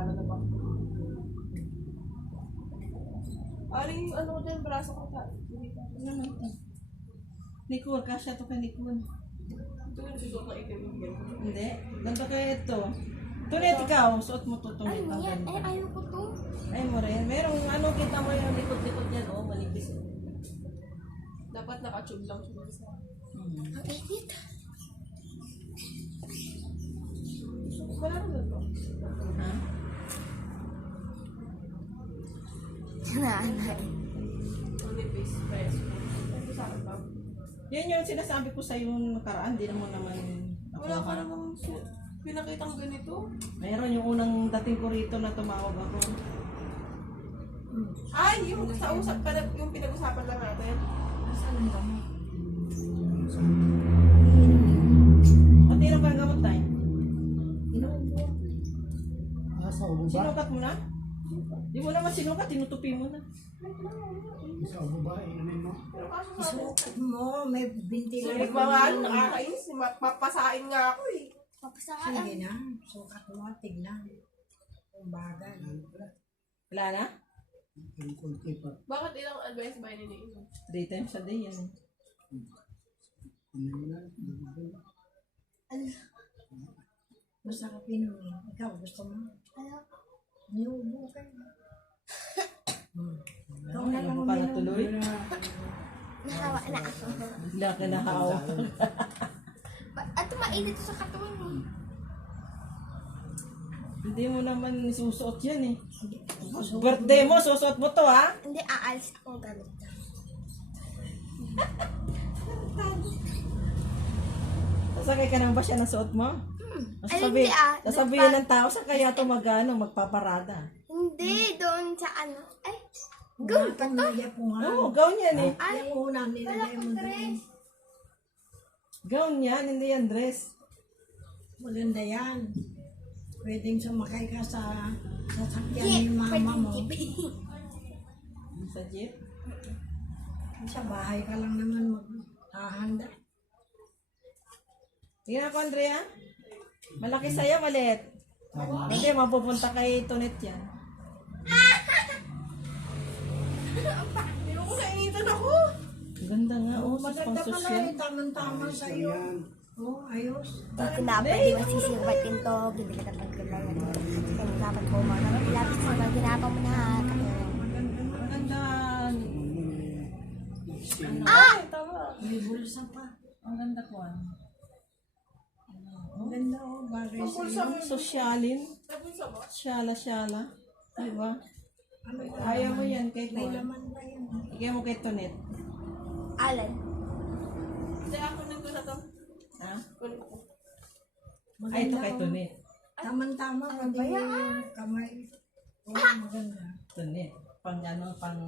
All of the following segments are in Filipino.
lalo na ba? Aling yung ano ko dyan, braso ko ka. Nikon, kasya to kay Nikon. Ito yung susuot na itim. Hindi. Ganda kaya ito. Tunet ikaw, suot mo to tunet. Ano Ang yan? ganda. Ay, ayaw ko to. Ay mo rin. Merong ano, kita mo yung likod-likod yan. Oh, malipis. Dapat naka-tube lang siya sa... Ang init. Wala naman to. Ha? Nanay. Ang nipis, preso. Ito sa akin ba? Yan yung sinasabi ko sa yung nakaraan. Di naman naman Wala ka nakuha. namang pinakitang ganito. Meron yung unang dating ko rito na tumawag ako. Ay, yung sa usap, yung pinag-usapan lang natin. Nasaan ang gamot? Pati na ba ang gamot tayo? Inom mo. Nasa ubo ba? Sinukat mo na? Di mo naman sinukat, tinutupi mo na. Sa ubo ba? Inumin mo? Pero kaso sa atin, Isuot mo, may binti lang. sulit ba nga, nakakainis. Mapasain nga ako eh. Papasaan. Sige na, sukat mo, tignan. Kung bagay. Wala na? Yung kunti pa. Bakit ilang advice ba yun iniinom? 3 times a day yan. Ano yun lang? Masarap inumin. Ikaw, gusto mo? Ano? Niubo ka. Ikaw na Ano lang mo pala uminom. tuloy? Nahawa na ako. Bigla ka nahawa. At mainit to sa katawan mo. Hindi mo naman susuot yan eh. Birthday mo, susuot mo to ha? Hindi, aalis ako gamit to. Sasakay ka nang ba siya ng suot mo? Ay, hindi Sasabihin ng tao, sa kaya ito magpaparada. Hindi, doon sa ano. Ay, gown pa to. Pamilya ko nga. Oo, gown yan eh. Ay, Yung una nilagay mo doon. dress. Gown yan, hindi yan dress. Maganda yan. Pwedeng sumakay ka sa sasakyan Jeep. ni mama mo. Pwede jeep. Sa jeep. Sa bahay ka lang naman maghahanda. Tingnan ako, Andrea. Malaki sa'yo, maliit. Hindi, mapupunta kay Tonet yan. Hindi ko nainitan ako. Ganda nga, oh, sa Maganda pala pang-social. eh, tamang-tama sa iyo. Oh, ayos. Tinapay, di ba sisiwatin to? Bibili ka pag kailangan mo. Kaya dapat ko mo. Ilapit sa mga ginapa mo na. Maganda. Ah! Tama. May bulsa pa. Ang ganda ko. Ang ganda oh, bagay sa iyo. Ang sosyalin. Tapos sa ba? Syala-syala. Diba? Ano, Ayaw mo yan kay may Kuan. laman ba yun? Ikaw mo kay Tonet. Alan. Hindi ako nito na to. Ha? Kunin ko. Ay, ito Maganda kay oh. Tonet. Tamang-tama, pati yung kamay. Oh, maganda. Tonet. Pang ano, pang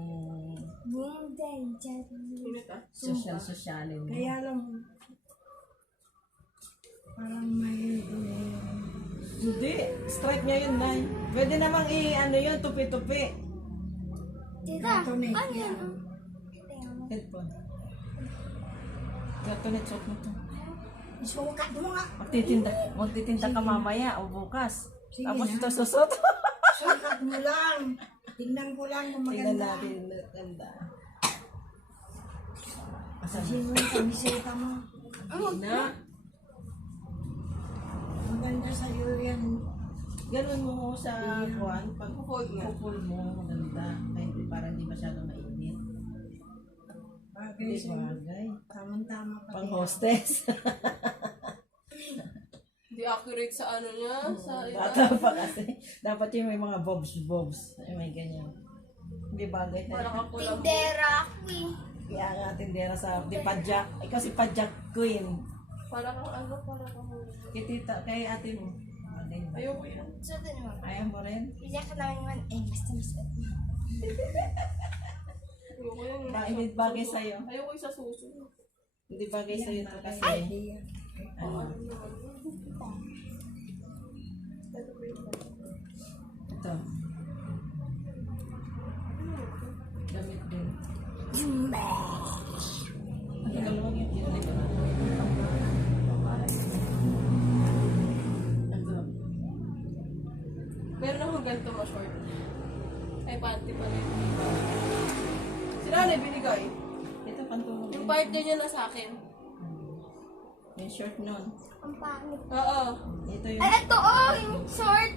Boom, then, jet. Init ah. sosyal-sosyalin. Kaya lang, parang may Hindi. Stripe niya yun, Nay. Pwede namang ano yun, tupi-tupi. Tita, Ito, Nick. ano yan? Headphone. Kaya Tonet, suot mo to. isukat mo nga. Magtitinda ka mamaya o bukas. Sige Tapos na. ito susot. Sukat mo lang. Tingnan ko lang kung Tingnan maganda. natin. Ganda. Sino yung kamiseta mo? Na. Maganda sa'yo yan. Ganun mo sa kuwan. Pag Fold nga. pupul mo, maganda. Kaya hindi, para hindi masyado mainit. Bagay Hindi sa'yo. bagay. Tamang-tama pati. Pang hostess. Hindi accurate sa ano niya. Sa Bata pa kasi. Dapat yung may mga bobs. Ay, may ganyan. Hindi bagay. Parang ako lang. Tindera ako eh. Kaya nga tindera sa di Padjak. Ikaw si Padjak Queen. Parang ako ano, parang ako. Kay tita, kay ate mo. Ate mo. Ayoko yan. So, ito naman. Ayaw mo rin? Bigyan ka namin naman. Eh, basta masarap. Ayoko yan. Hindi bagay sa'yo. Ayoko yung sa susunod. Hindi bagay sa'yo ito kasi. Hindi yan. Ano? Ito. Damit din. Ang dalawang yun. Yun ito na. Meron akong naman ganito ma-short. Ay, panty pala yun. Si nanay binigay. Ito, pantulog. Yung partner niya na sa akin. Yung short nun. Ang pangit. Oo. Ito yung... Ay, ito oh! Yung short!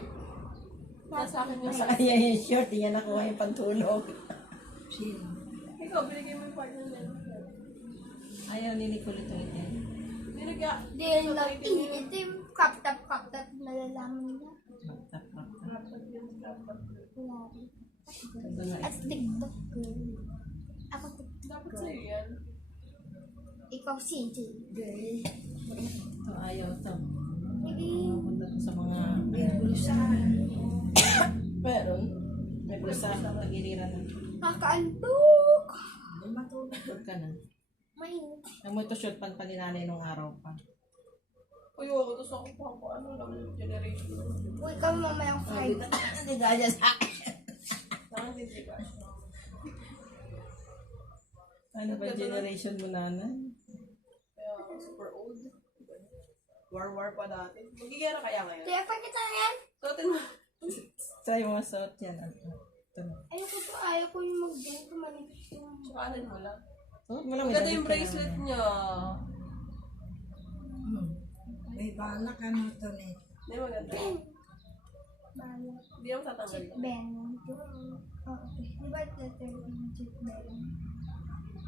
Nasa akin yung Nasa kanya yung short, hindi niya nakuha yung pantulog. Ikaw, binigay mo yung partner niya. Ayaw ni Nicole ito yan. Binigay. Then, ito yung crop top, nalalaman nila. Tap. Wala rin. Ito nga. At TikTok girl. Ako TikTok Dapat girl. sa'yo yan. Ikaw CJ girl. Ito ayaw ito. Eh, Punta to sa mga... Meron. May bulsa sa tagiliran na. kakaantok! Huwag ka na. Mainit. Ang mo ito short pan pa ni nanay nung araw pa. Uy, ako to sa ano lang yung generation. Uy, kami mamayang fried. Hindi gaya sa akin. Parang hindi ka. Ano ba generation mo nanay? Kaya super old. War pa dati. Magigera kaya ngayon? Kaya pa kita yan. Suotin mo. Sa'yo mo suot yan. Ito na. Ayaw ko yung mag-ganito manipis yung... Sukanin mo lang. Suot mo lang. Maganda yung bracelet niya. May balak ano to eh. Hindi maganda. Bayo. Hindi naman tatanggalin. Ben. Oh, okay. Di ba ito yung Chip Ben?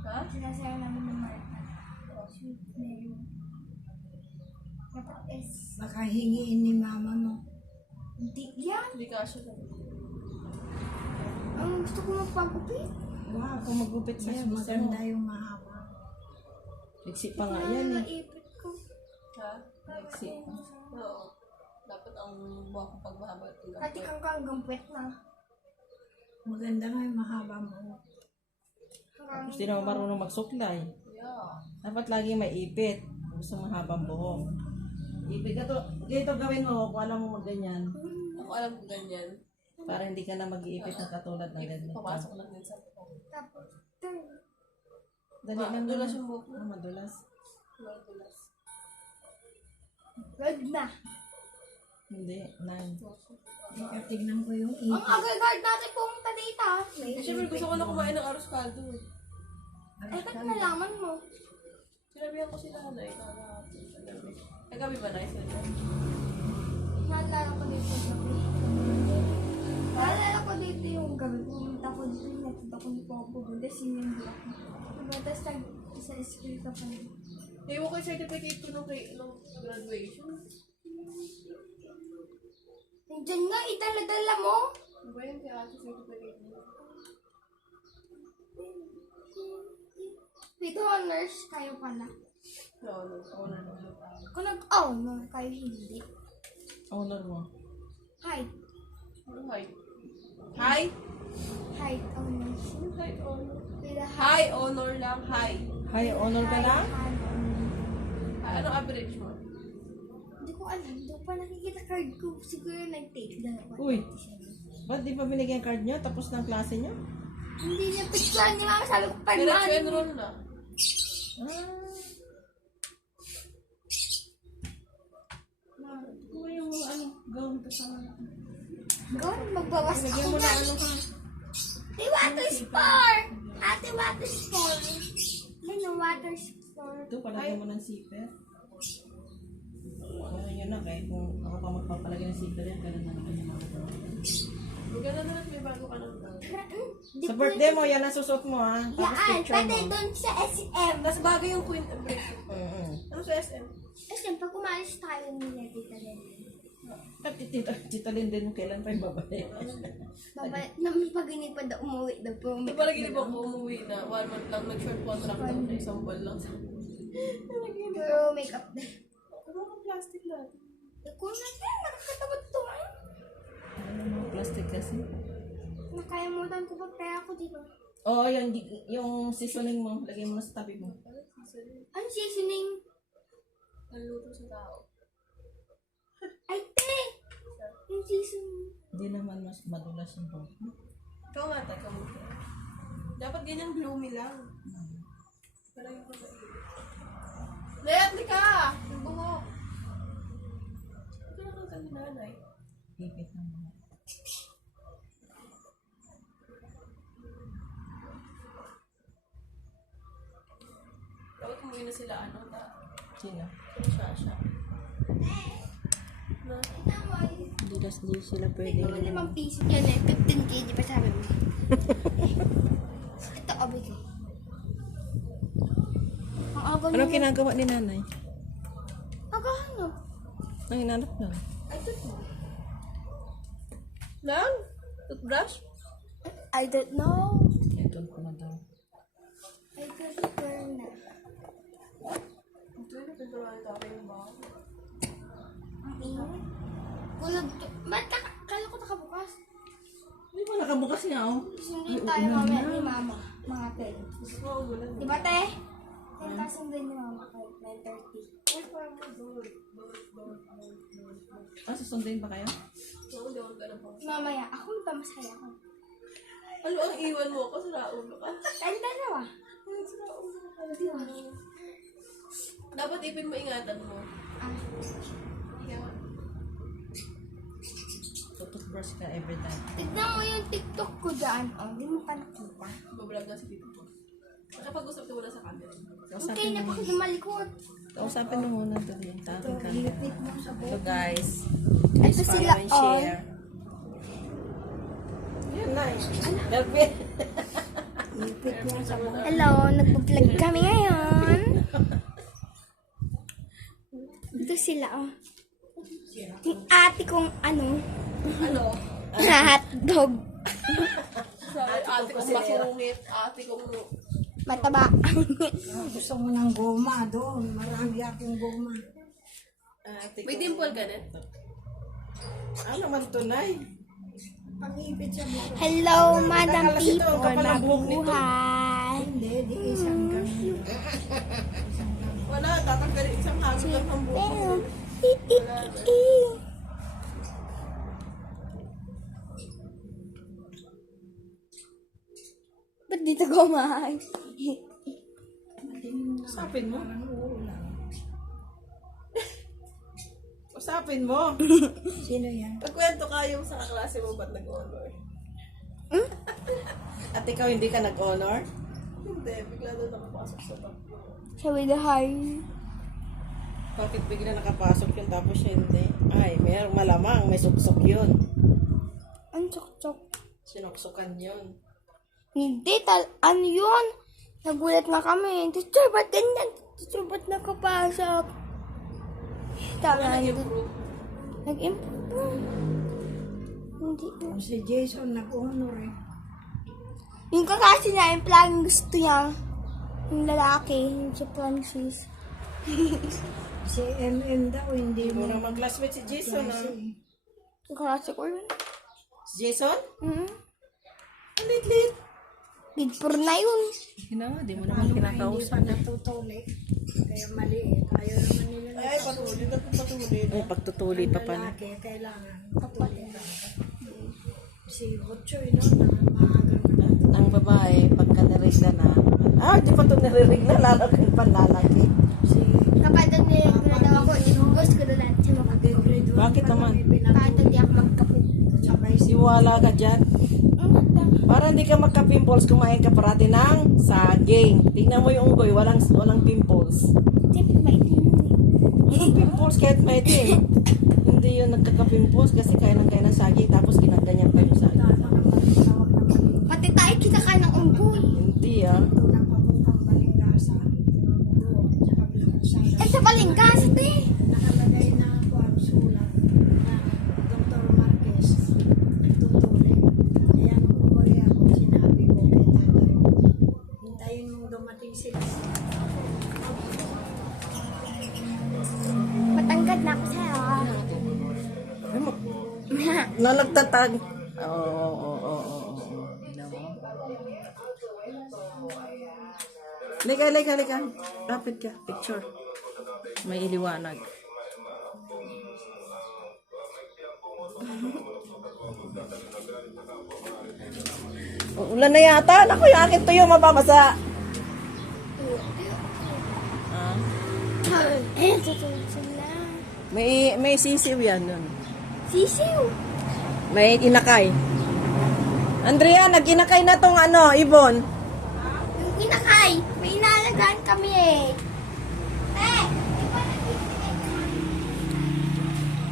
Ha? Sinasaya namin ng Marta. Sweet Ben. Dapat S. Baka hingiin ni mama mo. Hindi yan. Hindi kasha na. Ang gusto ko magpagupit. Wow, Kung magupit mas siya, gusto mo. maganda yung mahaba. Fixie pa nga yan eh. Naipit ko. Ha? Fixie pa. Oo. Dapat ang buha ko pag mahaba. Kati kang kanggang puwet na. Maganda nga yung mahaba mo. Tapos di naman marunong magsuklay. Yeah. Dapat lagi may ipit. Gusto mahabang buhok. Ipit ka to. Ganito gawin mo kung alam mo magganyan. Ako alam ko ganyan. Para hindi ka na mag-iipit na katulad ng ganyan. Papasok lang din sa buhok. Tapos, turn. Dali lang Madulas naman. yung buhok mo. Madulas. Madulas. Wag na. Hindi. Nine. Teka, tignan ko yung Ang ipit. agad-agad natin pumunta dito. Eh, syempre gusto ko na kumain ng arroz caldo. Eh, ba't nalaman mo? Sinabihan ko sila na Kagabi ba na isa dyan? Naalala ko dito yung gabi. Naalala ko dito yung gabi. Pumunta ko dito. Nakita ko ni Popo. Tapos sinundo ako. Diba? Tapos sa school ka pa. Ewan ko yung certificate ko nung graduation. Nandiyan nga, itala-dala mo. Ano ba yun? Kaya ate certificate mo. With honors, kayo pala. No, owner ng lupa. Kung nag-honor, kayo hindi. Owner mo. Height. Ano height? Height? Height honors. Ano height honor? With a High honor lang, high. Hi, honor ka na? Ano average mo? Hindi ko alam. Hindi ko pa nakikita card ko. Siguro nag-take na ako. Uy. Ba't di pa binigyan card niyo? Tapos ng klase niyo? Hindi niya picture ni Mama. Sabi ko, Diretso panmanin. enroll na. Ah. Kuha yung ano, gawin ko sa... Gawin, magbawas Lagyan ako mo na na. ano ka. Ate, water sport! Ate, water sport! Ano, water sport? Ito, palagyan mo ng zipper. Ano yun na, kahit kung ako pa magpapalagay ng zipper yan, ganun na naman yung mga gawin. Maganda naman may bago ka ng Sa birthday mo, yan ang susot mo ha. Tapos Yaan, picture pati mo. doon sa SM. Tapos bago yung queen bracelet. Mm-hmm. Ano sa SM? SM, pag umalis tayo nila dito rin. At Tita Linden, kailan pa yung babalik? Baba, namin pag hindi pa daw umuwi daw po. Di ba lagi ko umuwi na 1 month lang, nag-short contract daw na isang buwan lang. Pero makeup na. Ano ang plastic natin? Kung natin, nakakatawa ito ah. Ano mga plastic kasi? Nakalimutan ko pa pera ko dito. Oo, yung seasoning mo, lagyan mo na sa tabi mo. Ano seasoning? Naluto sa tao. Ay, te! Yung seasoning. Hindi naman mas madulas yung buhok mo. Ikaw nga, tayo mo. Dapat ganyan gloomy lang. Pero yung babae. Let me ka! Yung buhok. Ito na kang nanay. Ipit ng buhok. na sila, ano, Sino? siya. Na, Hindi sila pwede. Ito limang piso yan eh. 15 kg pa sabi mo. Ito, abay ko. Ang aga Anong nyo. ginagawa ni nanay? Agahan no. Ang hinanap na. ay, lang? Toothbrush? I don't know. Ito ko na daw. I don't know. Ito yung pintuan ito ako yung bago. Ang ingay. Kulog to. Ba't kala ko nakabukas? Hindi ba nakabukas niya oh? Sundin tayo mamaya ni mama. Mga 10. Gusto ko ulan. Di ba te? 10,000 sundin ni mama kahit 9:30. Ay, parang mag-doon. Susundin ba kayo? Oo, di ako ganun po. Mamaya, ako yung pamasaya ko. Ano ang iwan mo ako? Sira ulo ka. Kayong dalawa. Sira ulo ka. Di ba? Dapat ipin mo ingatan mo. Ah, Yeah. Toothbrush ka every time. tignan mo yung TikTok ko dyan. Oh, di mo pa nakita. Bablog na si Tito ko. Nakapag-usap ka muna sa camera. Okay, na pa ko malikot. Kausapin mo muna doon yung taking camera. Hipit mo sa So buhok. guys, Ito please sila, follow and oh. share. Yan na. Dapat. Ipit mo sa buhay. Hello, nagpa-vlog kami ngayon. Ito sila, oh. Yung ate kong ano, Ano? hotdog. Sabi, ate kong masungit. Ate kong... Mataba. Gusto mo ng goma doon. Marami akong goma. May dimple ka na? Ano naman tunay? Pag-ipit sa buhay. Hello, Madam Akala sito, ang People. kapal ng buhok nito. Mabuhay. Hindi, di isang ganun. Wala, tatanggalin isang hagod lang ng buhok. Pero, i. Ba't dito kumain? Usapin mo. Usapin mo. Sino yan? Pagkwento ka yung sa kaklase mo ba't nag-honor? At ikaw hindi ka nag-honor? Hindi, bigla doon nakapasok sa tatlo. Sabi na hi. Bakit bigla nakapasok yun tapos siya hindi? Ay, mayroong malamang, may suksok yun. Ang tsok-tsok. Sinuksukan yun. Hindi, ano yun? Nagulat nga kami. Teacher, ba't ganyan? Teacher, ba't nakapasok? Tama, Nag-improve. nag-improve. Hindi. O, si Jason nag-honor eh. Yung kakasi niya, yung palaging gusto niya. Yung lalaki, yung si Francis. Si MM daw, hindi Hindi mo mo na mag-classmate si Jason, ah. klase. Yung kakasi ko yun. Si Jason? Mm-hmm. Lit-lit. Grade 4 na yun. Hinawa, di mo Paano naman nga hindi kinakausap. pa natutuloy? Kaya maliit. Ayaw naman nila. Ay, patuloy. Patuloy. Ay, pagtutuli pa pala. Lalaki, kailangan. Patuloy ka. Si Butchoy no, na maagang Ang babae, pagka naregla na, di pa ito nariregla, lalo kang panlalaki. si Kapag nag-grade ako, inubos ko na lahat siya makapit. grade 1 Bakit naman? Kahit hindi ako magkapit. Sabay si Siwala ka dyan. Para hindi ka magka-pimples, kumain ka parati ng saging. Tingnan mo yung unggoy, walang pimples. Siyempre, maitin yun eh. Walang pimples kahit maitim. Hindi yun nagkaka-pimples kasi kaya ng saging tapos ginaganyan pa yung saging. mga pagkakawag na maliit. Pati tayo kinakain ng unggoy. Hindi ah. Doon ang papuntang Balingasan. Doon, sa kabilang sala. Eh, sa Balingas, ate. Nakalagay na ako ang sulat na Dr. Marquez nagtutuloy. Kaya nung umuwi ako, sinabi ko kay tatay, hintayin mong dumating sila. Matangkad na ako sa'yo. Nalagtatag. Oo. Lika. Rapid ka. Picture. May iliwanag. Ulan na yata. Naku, yung akin tuyo mababasa. Eh, tutulog sila. May sisiw yan nun. Sisiw. May inakay. Andrea, nag-inakay na tong Ibon. Yung inakay. May inaalagaan kami eh.